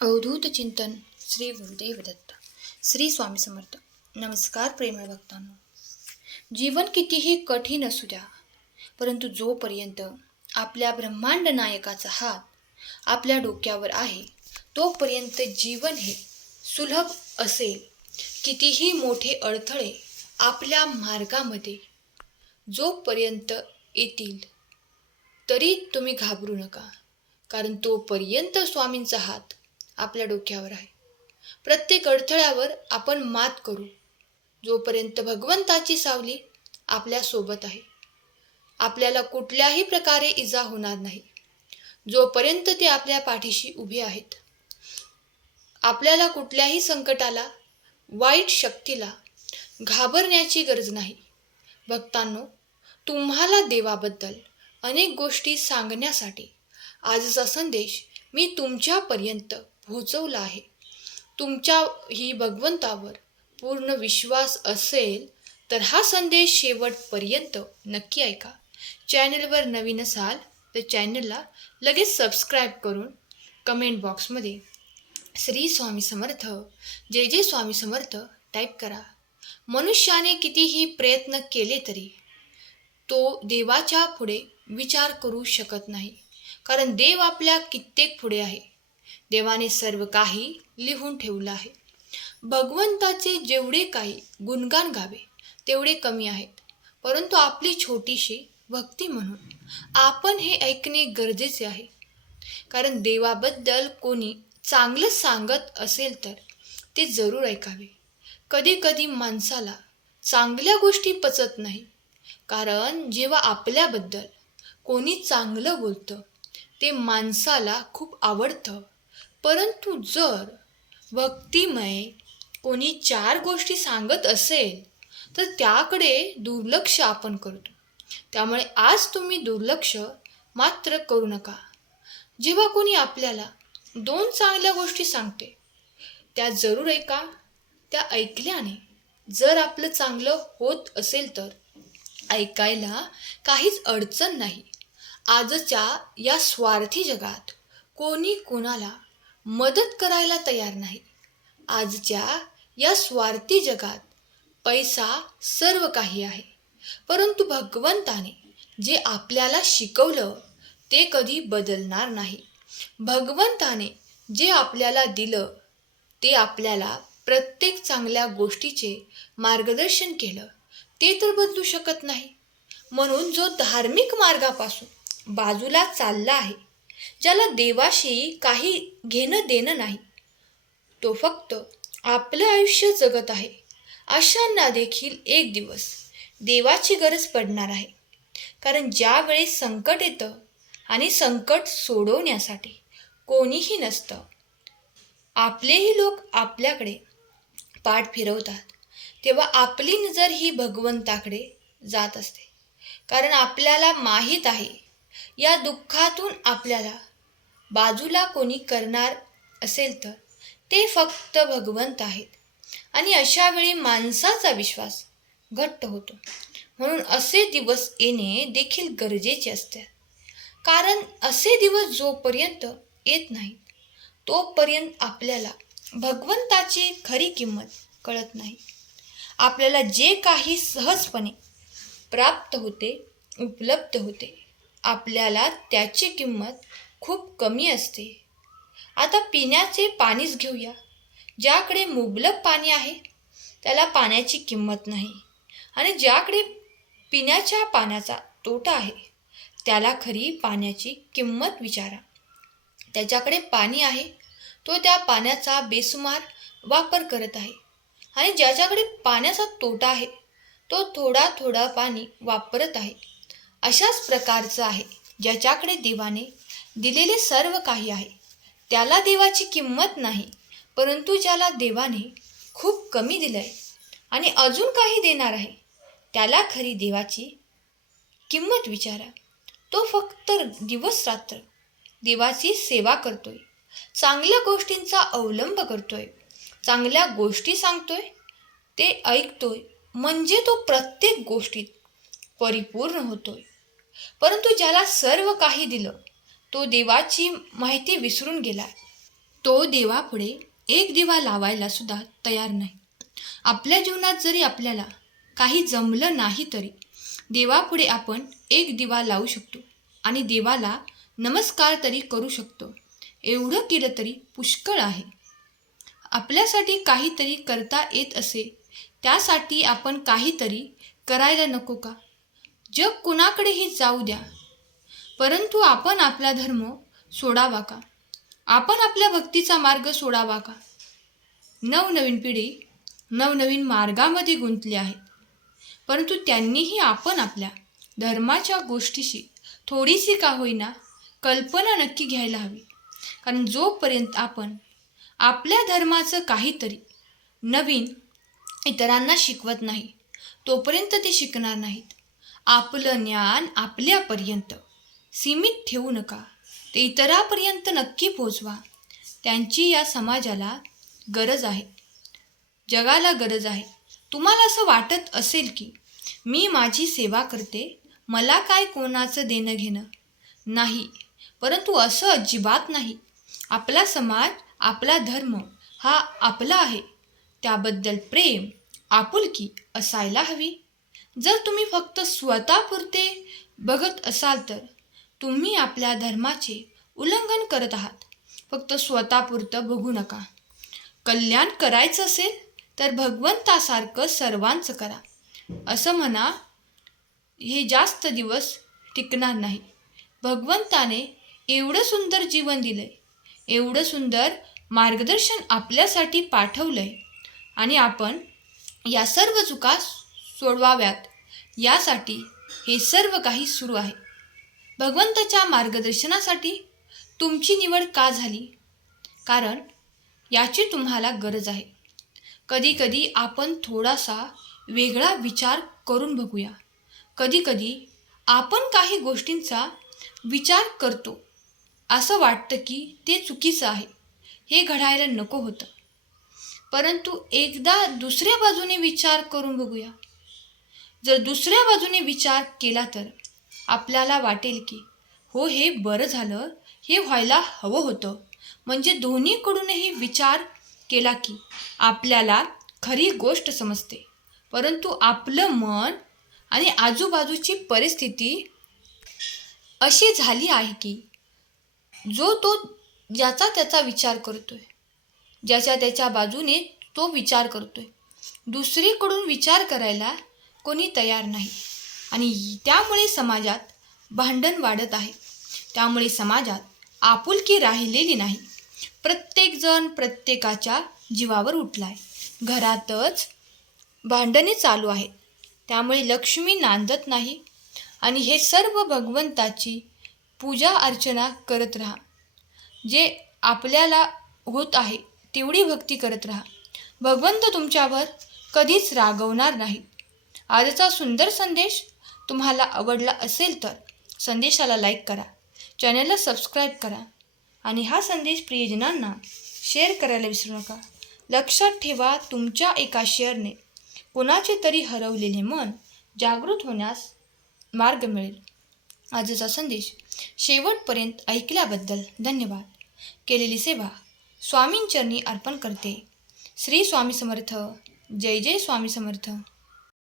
अवधूत चिंतन श्री गुरुदेव दत्त. श्री स्वामी समर्थ. नमस्कार प्रेमळ भक्तांनो. जीवन कितीही कठीण असू द्या, परंतु जोपर्यंत आपल्या ब्रह्मांड नायकाचा हात आपल्या डोक्यावर आहे तोपर्यंत जीवन हे सुलभ असेल. कितीही मोठे अडथळे आपल्या मार्गामध्ये जोपर्यंत येतील तरी तुम्ही घाबरू नका, कारण तोपर्यंत स्वामींचा हात आपल्या डोक्यावर आहे. प्रत्येक अडथळ्यावर आपण मात करू जोपर्यंत भगवंताची सावली आपल्या सोबत आहे. आपल्याला कुठल्याही प्रकारे इजा होणार नाही जोपर्यंत ते आपल्या पाठीशी उभे आहेत. आपल्याला कुठल्याही संकटाला, वाईट शक्तीला घाबरण्याची गरज नाही. भक्तांनो, तुम्हाला देवाबद्दल अनेक गोष्टी सांगण्यासाठी आजचा संदेश मी तुमच्यापर्यंत पोहोचवला आहे. तुमच्याही भगवंतावर पूर्ण विश्वास असेल तर हा संदेश शेवटपर्यंत नक्की ऐका. चॅनलवर नवीन असाल तर चॅनलला लगेच सबस्क्राईब करून कमेंट बॉक्समध्ये श्री स्वामी समर्थ, जय जय स्वामी समर्थ टाईप करा. मनुष्याने कितीही प्रयत्न केले तरी तो देवाच्या पुढे विचार करू शकत नाही, कारण देव आपल्या कित्येक पुढे आहे. देवाने सर्व काही लिहून ठेवलं आहे. भगवंताचे जेवढे काही गुणगान गावे तेवढे कमी आहेत, परंतु आपली छोटीशी भक्ती म्हणून आपण हे ऐकणे गरजेचे आहे. कारण देवाबद्दल कोणी चांगलं सांगत असेल तर ते जरूर ऐकावे. कधी कधी माणसाला चांगल्या गोष्टी पचत नाही, कारण जेव्हा आपल्याबद्दल कोणी चांगलं बोलतं ते माणसाला खूप आवडतं. परंतु जर भक्तिमय कोणी चार गोष्टी सांगत असेल तर त्याकडे दुर्लक्ष आपण करतो. त्यामुळे आज तुम्ही दुर्लक्ष मात्र करू नका. जेव्हा कोणी आपल्याला दोन चांगल्या गोष्टी सांगते त्या जरूर ऐका. त्या ऐकल्याने जर आपलं चांगलं होत असेल तर ऐकायला काहीच अडचण नाही. आजच्या या स्वार्थी जगात कोणी कोणाला मदत करायला तयार नाही. आजच्या या स्वार्थी जगात पैसा सर्व काही आहे, परंतु भगवंताने जे आपल्याला शिकवलं ते कधी बदलणार नाही. भगवंताने जे आपल्याला दिलं ते आपल्याला प्रत्येक चांगल्या गोष्टीचे मार्गदर्शन केलं ते तर बदलू शकत नाही. म्हणून जो धार्मिक मार्गापासून बाजूला चालला आहे, ज्याला देवाशी काही घेणं देणं नाही, तो फक्त आपलं आयुष्य जगत आहे, अशांना देखील एक दिवस देवाची गरज पडणार आहे. कारण ज्यावेळी संकट येतं आणि संकट सोडवण्यासाठी कोणीही नसतं, आपलेही लोक आपल्याकडे पाठ फिरवतात, तेव्हा आपली नजर ही भगवंताकडे जात असते. कारण आपल्याला माहीत आहे या दुःखातून आपल्याला बाजूला कोणी करणार असेल तर ते फक्त भगवंत आहेत. आणि अशा वेळी माणसाचा विश्वास घट्ट होतो. म्हणून असे दिवस येणे देखील गरजेचे असते. कारण असे दिवस जोपर्यंत येत नाहीत तोपर्यंत आपल्याला भगवंताची खरी किंमत कळत नाही. आपल्याला जे काही सहजपणे प्राप्त होते, उपलब्ध होते, आपल्याला त्याची किंमत खूप कमी असते. आता पिण्याचे पाणीच घेऊया. ज्याकडे मुबलक पाणी आहे त्याला पाण्याची किंमत नाही, आणि ज्याकडे पिण्याच्या पाण्याचा तोटा आहे त्याला खरी पाण्याची किंमत विचारा. त्याच्याकडे पाणी आहे तो त्या पाण्याचा बेसुमार वापर करत आहे, आणि ज्याच्याकडे पाण्याचा तोटा आहे तो थोडा थोडा पाणी वापरत आहे. अशाच प्रकारचं आहे ज्याच्याकडे देवाने दिलेले सर्व काही आहे त्याला देवाची किंमत नाही, परंतु ज्याला देवाने खूप कमी दिलं आहे आणि अजून काही देणार आहे त्याला खरी देवाची किंमत विचारा. तो फक्त दिवस रात्र देवाची सेवा करतोय, चांगल्या गोष्टींचा अवलंब करतोय, चांगल्या गोष्टी सांगतोय, ते ऐकतोय, म्हणजे तो प्रत्येक गोष्टीत परिपूर्ण होतोय. परंतु ज्याला सर्व काही दिलं तो देवाची माहिती विसरून गेला. तो देवापुढे एक दिवा लावायला सुद्धा तयार नाही. आपल्या जीवनात जरी आपल्याला काही जमलं नाही तरी देवापुढे आपण एक दिवा लावू शकतो आणि देवाला नमस्कार तरी करू शकतो. एवढं केलं तरी पुष्कळ आहे. आपल्यासाठी काहीतरी करता येत असे त्यासाठी आपण काहीतरी करायला नको का? जग कुणाकडेही जाऊ द्या, परंतु आपण आपला धर्म सोडावा का? आपण आपल्या भक्तीचा मार्ग सोडावा का? नवनवीन पिढी नवनवीन मार्गामध्ये गुंतली आहेत, परंतु त्यांनीही आपण आपल्या धर्माच्या गोष्टीशी थोडीशी का होईना कल्पना नक्की घ्यायला हवी. कारण जोपर्यंत आपण आपल्या धर्माचं काहीतरी नवीन इतरांना शिकवत नाही तोपर्यंत ते शिकणार नाहीत. आपलं ज्ञान आपल्यापर्यंत सीमित ठेवू नका, ते इतरांपर्यंत नक्की पोहोचवा. त्यांची या समाजाला गरज आहे, जगाला गरज आहे. तुम्हाला असं वाटत असेल की मी माझी सेवा करते, मला काय कोणाचं देणं घेणं नाही, परंतु असं अजिबात नाही. आपला समाज, आपला धर्म हा आपला आहे, त्याबद्दल प्रेम आपुलकी असायला हवी. जर तुम्ही फक्त स्वतःपुरते बघत असाल तर तुम्ही आपल्या धर्माचे उल्लंघन करत आहात. फक्त स्वतःपुरतं बघू नका. कल्याण करायचं असेल तर भगवंतासारखं सर्वांचं करा. असं म्हणा, हे जास्त दिवस टिकणार नाही. भगवंताने एवढं सुंदर जीवन दिलंय, एवढं सुंदर मार्गदर्शन आपल्यासाठी पाठवलंय आणि आपण या सर्व चुका सोडवाव्यात यासाठी हे सर्व काही सुरू आहे. भगवंताच्या मार्गदर्शनासाठी तुमची निवड का झाली? कारण याची तुम्हाला गरज आहे. कधीकधी आपण थोडासा वेगळा विचार करून बघूया. कधीकधी आपण काही गोष्टींचा विचार करतो, असं वाटतं की ते चुकीचं आहे, हे घडायला नको होतं. परंतु एकदा दुसऱ्या बाजूने विचार करून बघूया. जर दुसऱ्या बाजूने विचार केला तर आपल्याला वाटेल की हो, हे बरं झालं, हे व्हायला हवं होतं. म्हणजे दोन्हीकडूनही विचार केला की आपल्याला खरी गोष्ट समजते. परंतु आपलं मन आणि आजूबाजूची परिस्थिती अशी झाली आहे की तो ज्याचा त्याचा विचार करतोय, ज्याच्या त्याच्या बाजूने तो विचार करतोय. दुसरीकडून विचार करायला कोणी तयार नाही आणि त्यामुळे समाजात भांडण वाढत आहे. त्यामुळे समाजात आपुलकी राहिलेली नाही. प्रत्येकजण प्रत्येकाच्या जीवावर उठलाय. घरातच भांडणे चालू आहेत. त्यामुळे लक्ष्मी नांदत नाही आणि हे सर्व भगवंताची पूजा अर्चना करत राहा. जे आपल्याला होत आहे तेवढी भक्ती करत राहा. भगवंत तुमच्यावर कधीच रागवणार नाही. आजचा सुंदर संदेश तुम्हाला आवडला असेल तर संदेशाला लाईक करा, चॅनलला सबस्क्राईब करा आणि हा संदेश प्रियजनांना शेअर करायला विसरू नका. लक्षात ठेवा, तुमच्या एका शेअरने कोणाचे तरी हरवलेले मन जागृत होण्यास मार्ग मिळेल. आजचा संदेश शेवटपर्यंत ऐकल्याबद्दल धन्यवाद. केलेली सेवा स्वामींचरणी अर्पण करते. श्री स्वामी समर्थ. जय जय स्वामी समर्थ.